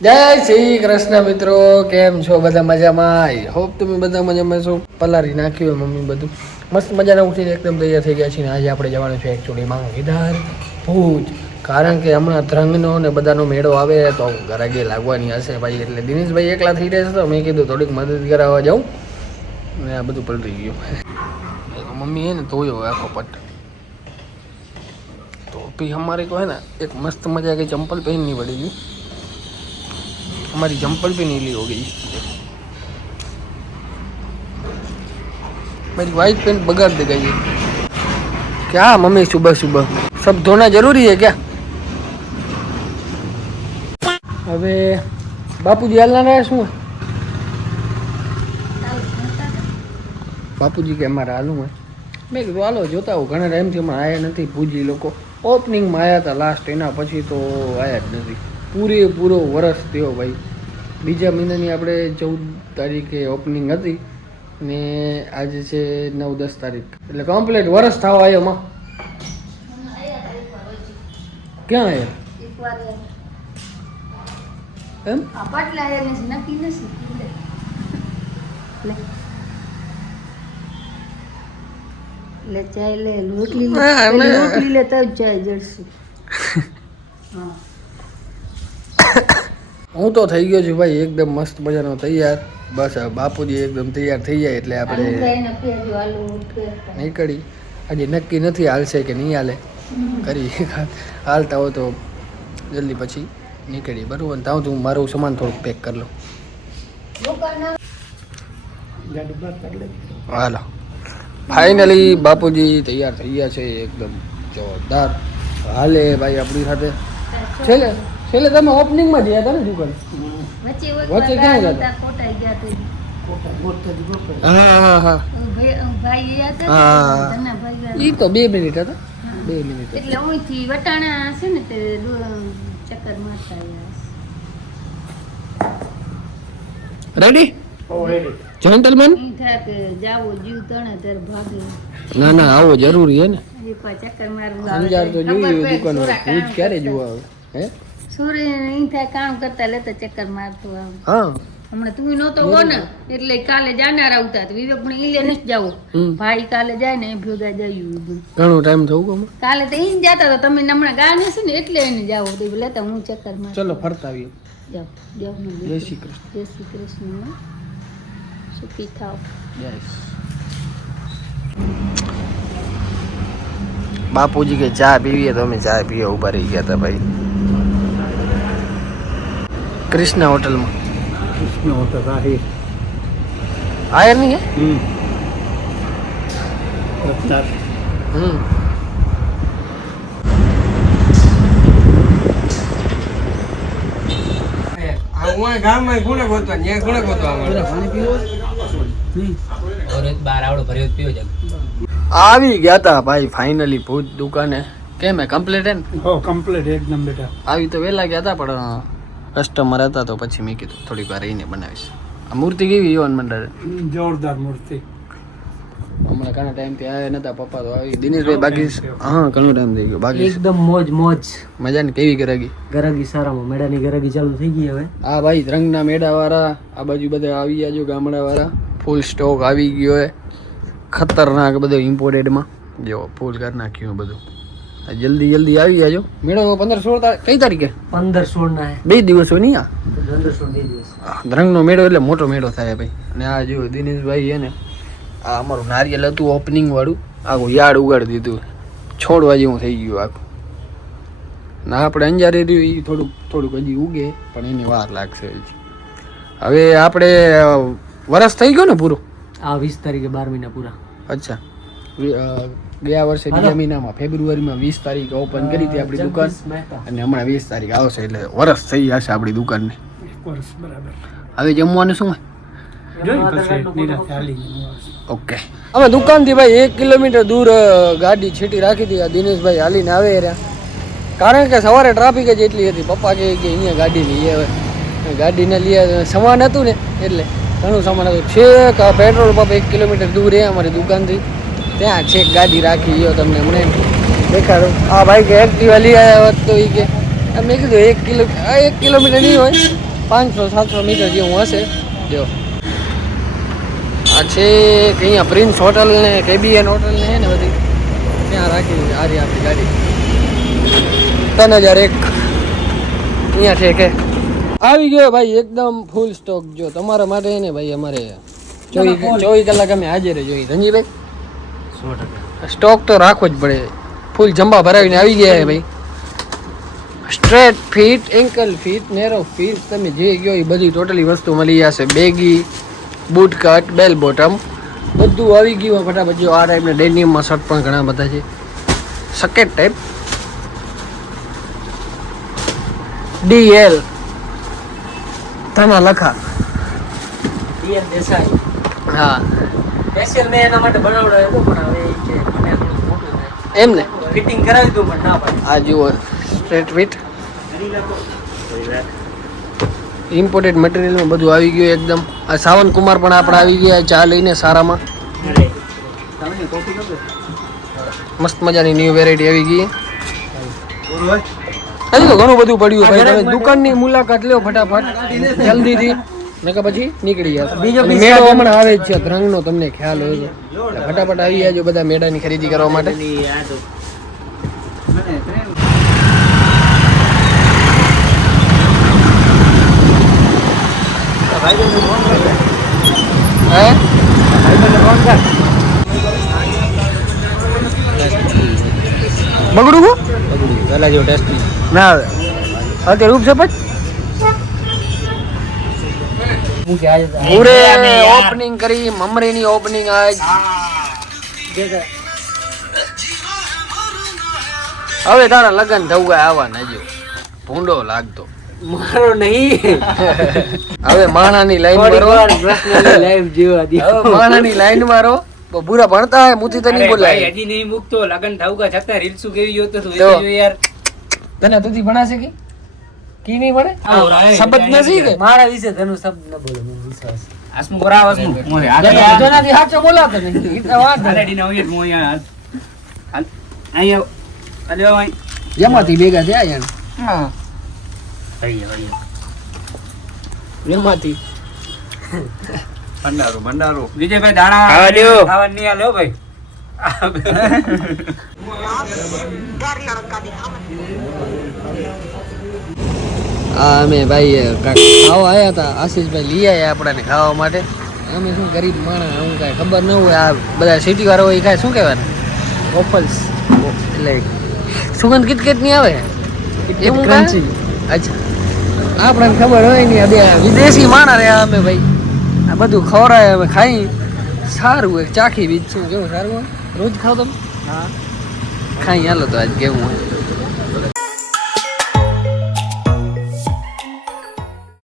જય શ્રી કૃષ્ણ મિત્રો, કેમ છો? બધા મજામાં? આઈ હોપ તમે બધા મજામાં છો. પલારી નાખ્યું હોય મમ્મી બધું. મસ્ત મજાના ઉઠીને એકદમ તૈયાર થઈ ગયા છીએ ને આજે આપણે જવાનું છે એકચુઅલી માંગીધાર ભૂજ. કારણ કે હમણાં ધ્રંગનો ને બધાનો મેળો આવે તો ઘરાગે લાગવાની હશે ભાઈ. એટલે દિનેશભાઈ એકલા થઈ રહેશે તો મેં કીધું થોડીક મદદ કરાવવા જાઉં. ને આ બધું પલટી ગયું. મમ્મી એ ને તોયો આખો પટ્ટ તો પછી અમારે તો હે ને એક મસ્ત મજા કે ચંપલ પહેરની પડી ગયું हमारी चंपल भी नीली हो गई मेरी वाइट पेंट बगाड़ देगा ये क्या मम्मी सुबह सुबह सब धोना जरूरी है क्या હવે બાપુજી હાલના રહ્યા શું બાપુજી કે અમારે હાલું હોય મેં કીધું હાલો જોતા આવું ઘણા ટાઈમથી હમણાં આવ્યા નથી પૂજી લોકો ઓપનિંગમાં આવ્યા હતા લાસ્ટ એના પછી તો આવ્યા જ નથી પૂરેપૂરો વરસ થયો ભાઈ બીજા મહિનાની આપણે ચૌદ તારીખે ઓપનિંગ હતી ને આજે છે નવ દસ તારીખ એટલે કમ્પ્લીટ વરસ થવા આવ્યો માં ક્યાં આવ્યા એમ લે ચાય લે રોટલી લે રોટલી લે તો ચાય જડશે હા હું તો થઈ ગયો છું ભાઈ એકદમ મસ્ત મજાનો તૈયાર. બસ બાપુજી એકદમ તૈયાર થઈ જાય એટલે આપણે. નીકળી. હજી નક્કી નથી હાલશે કે નહીં હાલે. કરી હાલતા હોય તો જલ્દી પછી નીકળી. બરાબર ને ત્યાં હું મારું સામાન થોડુંક પેક કરી લઉં. હાલો. ફાઇનલી બાપુજી તૈયાર થઈ ગયા છે. એકદમ જોરદાર. હાલે ભાઈ આપણી સાથે. છેલ્લે છેલ્લે તમે ઓપનિંગમાં જ ગયા હતા ને દુકાન? વચ્ચે ક્યાં ગયા? હતા ભાઈ તો બે મિનિટ હતા. બે મિનિટ એટલે અહીંથી વટાણા છે ને તે ચક્કર મારતા આવ્યા રેડી જેન્ટલમેન જાવો જીવ તણે ત્યારે ભાગે. ના ના આવો જરૂરી હે ને. એ પા ચક્કર મારવું આવે. તો દુકાન ક્યારે. જોવા આવે હે? સૂર્ય નહીં થાય કામ કરતા લેતા ચક્કર મારતો આમ. હા. હમણાં તું નહોતો હો ને એટલે કાલે જાનાર આવતા હતા. વિવેક પણ ઈલે નથી જાવું. ભાઈ કાલે જાય ને ભેગા જયું ઘણો ટાઈમ થયું ગમે કાલે તો ઈ જતા હતા. તમે હમણાં ગા નથી ને એટલે એને જાવ. તો લેતા હું ચક્કર માર. ચલો ફરતા આવીએ. જાવ જાવ જય શ્રી કૃષ્ણ. જય શ્રી કૃષ્ણ સુખી થાવ જય બાપુજી કે ચા પીવીએ તો અમે ચા પીએ ઊભા રહી ગયા હતા ભાઈ. કૃષ્ણ હોટલમાં. કૃષ્ણ હોટલ આયર નહીં હે? હમ. રફતાર હમ. આવી ગયા તા ભાઈ ફાઇનલી ભૂત દુકાને. કેમ હે કમ્પ્લીટ હે ને હો કમ્પ્લીટ એકદમ બેટા. આવી તો વેલા ગયા તા પણ કસ્ટમર હતા તો પછી મેં કીધું થોડીક વાર રહીને બનાવીશ. આ મૂર્તિ કેવી યુવાન મંડળ? જોરદાર મૂર્તિ. હમણાં ઘણા ટાઈમથી આવ્યા નતા પપ્પા તો આવી. દિનેશભાઈ બાકી હા ઘણો ટાઈમ થઈ ગયો. બાકી એકદમ મોજ મોજ. મજા ને કેવી કરાગી ગરાગી સારામાં મેળાની ગરાગી ચાલુ થઈ ગઈ હવે. આ ભાઈ રંગના મેળા વાળા આ બાજુ બધા આવી ગયા જો ગામડા વાળા ફૂલ સ્ટોક આવી ગયો હે. ખતરનાક બધો ઇમ્પોર્ટેડમાં જો ફૂલ કરી નાખ્યું બધું. જલ્દી જલ્દી આવી જાજો. મેળો પંદર સોળ તારીખ કઈ તારીખે? પંદર સોળ ના બે દિવસ નહીં આ? પંદર સોળ બે દિવસ. રંગનો મેળો એટલે મોટો મેળો થાય ભાઈ. અને આ જો દિનેશભાઈ છે ને આ અમારું નારિયેલ હતું ઓપનિંગ વાળું. આખું યાર્ડ ઉગાડી દીધું. છોડવા જેવું થઈ ગયું આખું. ના આપણે અંજારે રહ્યું એ થોડુંક થોડુંક હજી ઉગે પણ એની વાર લાગશે હજી. હવે આપણે વરસ થઈ ગયો ને પૂરું? આ વીસ તારીખે બાર મહિના પૂરા. અચ્છા. ગયા વર્ષે બીજા મહિનામાં ફેબ્રુઆરીમાં વીસ તારીખે ઓપન કરી હતી આપણી દુકાન. અને હમણાં વીસ તારીખ આવશે એટલે વરસ થઈ જશે આપણી દુકાનને. વર્ષ બરાબર. હવે જમવાનું શું. ઓકે. અમે દુકાનથી ભાઈ એક કિલોમીટર દૂર ગાડી છેટી રાખી હતી. આ દિનેશભાઈ હાલીને આવે રહ્યા. કારણ કે સવારે ટ્રાફિક જ એટલી હતી. પપ્પા કહે કે અહીંયા ગાડી લઈએ હવે ગાડીને લઈએ સામાન હતું ને એટલે ઘણું સામાન હતું. છેક આ પેટ્રોલ પંપ એક કિલોમીટર દૂર રહે અમારી દુકાનથી. ત્યાં છેક ગાડી રાખી ગયો તમને હમણે દેખાડો. આ ભાઈ કે એક્ટિવા લઈ આવ્યા હોત તો એ કે મેં કીધું એક કિલો એક કિલોમીટર નહીં હોય પાંચસો સાતસો મીટર જેવું હશે. જો. આ છે અહીંયા પ્રિન્સ હોટલ ને કેબીએન હોટલ ને ને બધી. ત્યાં રાખી આ રહી આપણી ગાડી. ત્રણ હજાર એક. અહીંયા છે કે. આવી ગયો ભાઈ એકદમ ફૂલ સ્ટોક જો તમારા માટે ને ભાઈ અમારે ચોવીસ ચોવીસ કલાક અમે હાજર જોઈએ રંજીભાઈ સો ટકા. સ્ટોક તો રાખવો જ પડે. ફૂલ જંબા ભરાવીને આવી ગયા ભાઈ. Straight fit ankle fit narrow fit તમે જે ગયો એ બધી ટોટલી વસ્તુ મળી જશે. Baggy boot cut bell bottom બધું આવી ગયું ફટાફટ. જો આ ટાઈપના ડેનિયમમાં શર્ટ પણ ઘણા બધા છે. સકેટ ટાઈપ ડીએલ તના લખા. હા. સ્પેશિયલ મેં એના માટે બનાવડાવ્યો હતો પણ હવે ઈ કે મને મોટું થાય એમ ને? ફિટિંગ કરાવી દઉં પણ ના પાડી. આ જુઓ સ્ટ્રેટ ફિટ ઇમ્પોર્ટેડ મટીરિયલમાં બધું આવી ગયું એકદમ. આ સાવન કુમાર પણ આપણે આવી ગયા ચા લઈને સારામાં. મસ્ત મજાની ન્યૂ વેરાયટી આવી ગઈ. હજી તો ઘણું બધું પડ્યું ભાઈ. તમે દુકાનની મુલાકાત લ્યો ફટાફટ જલ્દીથી. નકર પછી નીકળી જશે બીજો મેળો હમણાં આવે જ છે રંગનો તમને ખ્યાલ હોય છે. ફટાફટ આવી જાજો બધા મેળાની ખરીદી કરવા માટે. હે? બગડું પેલા જેવું ટેસ્ટ. ના આવે. અત્યારે રૂપ હું કે આજે પૂરે ઓપનિંગ કરી મમરીની ઓપનિંગ આજ. હવે તારા લગન થવું આવા નજો ભૂંડો લાગતો. મારો નહીં. હવે માણાની લાઈન મારો. લાઈફ જીવા દી માણાની લાઈન મારો. તો પૂરા ભણતા હે મુથી તો નહીં બોલાય. હજી નહીં મૂકતો. લગન થાવ કે છતાં રીલ્સ કેવી જોતો. તો યાર? તને તુથી ભણાશે કે? કી નહીં રાય. શબ્દ નથી કે મારા વિશે તેનો શબ્દ ન બોલો મને વિશ્વાસ હસમુખ બરાબર હસમુખ. મોરે આ જેના- કઈ આ- જેનાથી સાચો બોલાતો નહીં એટલે વાંધો નહીં. આલેડીને આવીએ તો યાર. હાલ. અહીં આવ. હાલ આવ અહીં. જેમાંથી ભેગા થયા યાર હા. અહીં આવ, અહીં આવ. એમાંથી વિજયભાઈ દાણા ખાવા નહીં આલ્યો ભાઈ આ અમે ભાઈ ખાવા આવ્યા હતા આશીષભાઈ લઈ આવ્યા આપણાને ખાવા માટે. અમે શું ગરીબ માણસ હું કાંઈ ખબર ન હોય. આ બધા સિટી વાળા હોય એ કાંઈ શું કહેવાય ઓફલ્સ એટલે સુગંધ કિટકેટ નહીં આવે એવું. કાંઈ? અચ્છા. આપણને ખબર હોય નહીં બે વિદેશી માણસ રહ્યા અમે ભાઈ. આ બધું ખવડાય અમે ખાઈ. સારું એક ચાખી બીજ શું કેવું સારું રોજ ખાવ તમે? હા. ખાઈ હાલો તો આજ કેવું હોય.